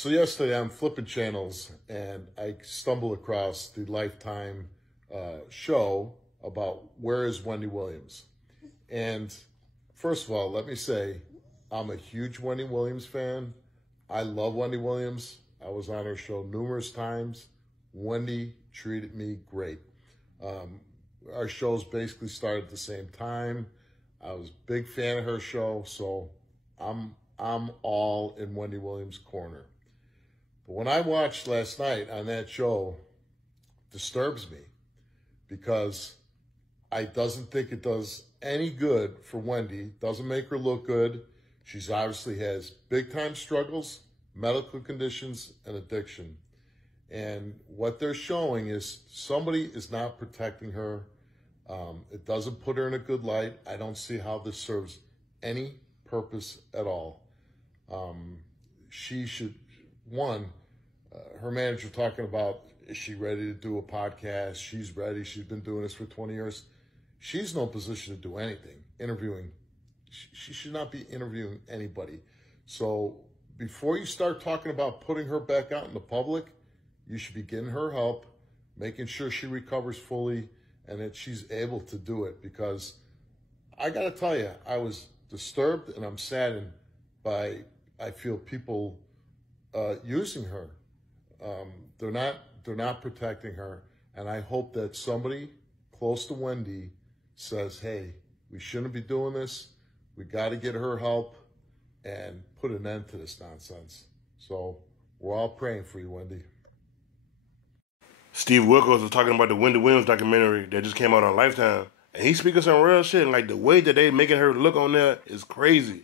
So yesterday I'm flipping channels and I stumble across the Lifetime show about Where is Wendy Williams? And first of all, let me say, I'm a huge Wendy Williams fan. I love Wendy Williams. I was on her show numerous times. Wendy treated me great. Our shows basically started at the same time. I was a big fan of her show, so I'm all in Wendy Williams' corner. But when I watched last night on that show, it disturbs me because I doesn't think it does any good for Wendy. Doesn't make her look good. She's obviously has big-time struggles, medical conditions, and addiction. And what they're showing is somebody is not protecting her. It doesn't put her in a good light. I don't see how this serves any purpose at all. She should, her manager talking about, is she ready to do a podcast? She's ready. She's been doing this for 20 years. She's no position to do anything. Interviewing, she should not be interviewing anybody. So before you start talking about putting her back out in the public, you should be getting her help, making sure she recovers fully and that she's able to do it. Because I got to tell you, I was disturbed and I'm saddened by, I feel, people using her. They're not protecting her. And I hope that somebody close to Wendy says, hey, we shouldn't be doing this. We got to get her help and put an end to this nonsense. So we're all praying for you, Wendy. Steve Wilkos was talking about the Wendy Williams documentary that just came out on Lifetime. And he's speaking some real shit. And like the way that they making her look on there is crazy.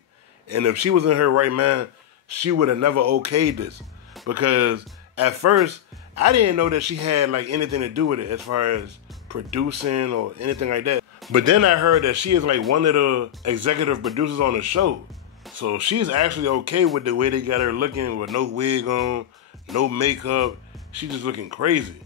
And if she was in her right mind, she would have never okayed this. Because at first, I didn't know that she had like anything to do with it as far as producing or anything like that. But then I heard that she is like one of the executive producers on the show. So she's actually okay with the way they got her looking with no wig on, no makeup. She's just looking crazy.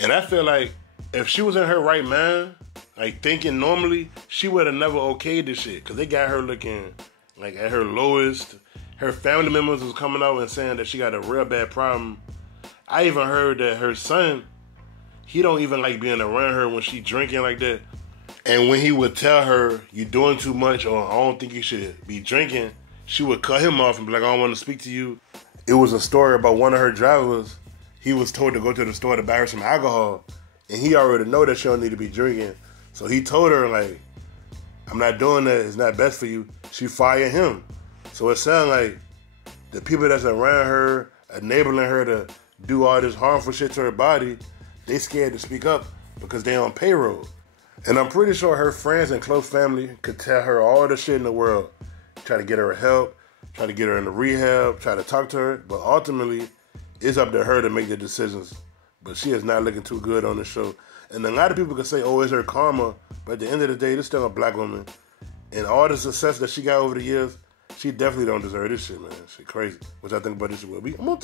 And I feel like if she was in her right mind, like thinking normally, she would have never okayed this shit. Because they got her looking like at her lowest. Her family members was coming out and saying that she got a real bad problem. I even heard that her son, he don't even like being around her when she drinking like that. And when he would tell her, you're doing too much or I don't think you should be drinking, she would cut him off and be like, I don't want to speak to you. It was a story about one of her drivers. He was told to go to the store to buy her some alcohol. And he already know that she don't need to be drinking. So he told her, like, I'm not doing that. It's not best for you. She fired him. So it sounds like the people that's around her, enabling her to do all this harmful shit to her body, they scared to speak up because they on payroll. And I'm pretty sure her friends and close family could tell her all the shit in the world. Try to get her help, try to get her into rehab, try to talk to her. But ultimately, it's up to her to make the decisions. But she is not looking too good on the show. And a lot of people could say, oh, it's her karma. But at the end of the day, this still a black woman. And all the success that she got over the years, she definitely don't deserve this shit, man. Shit crazy. What y'all think about this shit, Will?